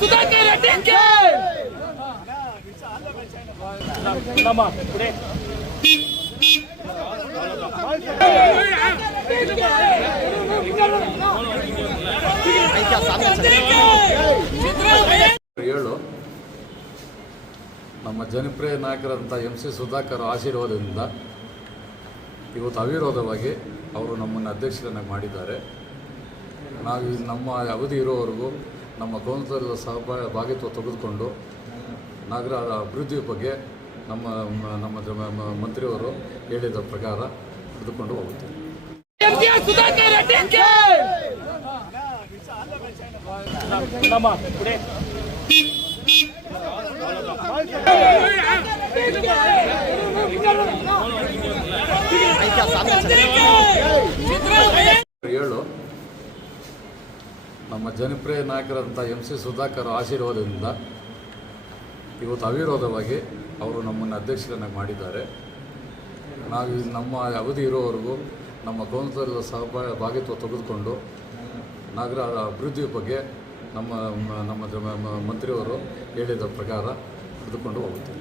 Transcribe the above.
ಸುಧಾಕರ್ ರೆಡ್ಡಿಗೆ ನಮ್ಮ ಜನಪ್ರಿಯ ನಾಯಕರಂಥ MC ಸುಧಾಕರ್ ಆಶೀರ್ವಾದದಿಂದ ಇವತ್ತು ಅವಿರೋಧವಾಗಿ ಅವರು ನಮ್ಮನ್ನು ಅಧ್ಯಕ್ಷರನ್ನಾಗಿ ಮಾಡಿದ್ದಾರೆ. ನಾವು ನಮ್ಮ ಅವಧಿ ಇರೋವರೆಗೂ ನಮ್ಮ ಕೌನ್ಸಿಲ್ ಭಾಗಿತ್ವ ತೆಗೆದುಕೊಂಡು ನಗರದ ಅಭಿವೃದ್ಧಿ ಬಗ್ಗೆ ನಮ್ಮ ಮಂತ್ರಿಯವರು ಹೇಳಿದ ಪ್ರಕಾರ ಹಿಡಿದುಕೊಂಡು ಹೋಗುತ್ತೇವೆ. ನಮ್ಮ ಜನಪ್ರಿಯ ನಾಯಕರಂಥ MC ಸುಧಾಕರ್ ಆಶೀರ್ವಾದದಿಂದ ಇವತ್ತು ಅವಿರೋಧವಾಗಿ ಅವರು ನಮ್ಮನ್ನು ಅಧ್ಯಕ್ಷರನ್ನಾಗಿ ಮಾಡಿದ್ದಾರೆ. ನಾವು ನಮ್ಮ ಅವಧಿ ಇರೋವರೆಗೂ ನಮ್ಮ ಕೌನ್ಸಿಲ್ ಭಾಗಿತ್ವ ತೆಗೆದುಕೊಂಡು ನಗರದ ಅಭಿವೃದ್ಧಿ ಬಗ್ಗೆ ನಮ್ಮ ಮಂತ್ರಿಯವರು ಹೇಳಿದ ಪ್ರಕಾರ ಹಿಡಿದುಕೊಂಡು ಹೋಗುತ್ತೇವೆ.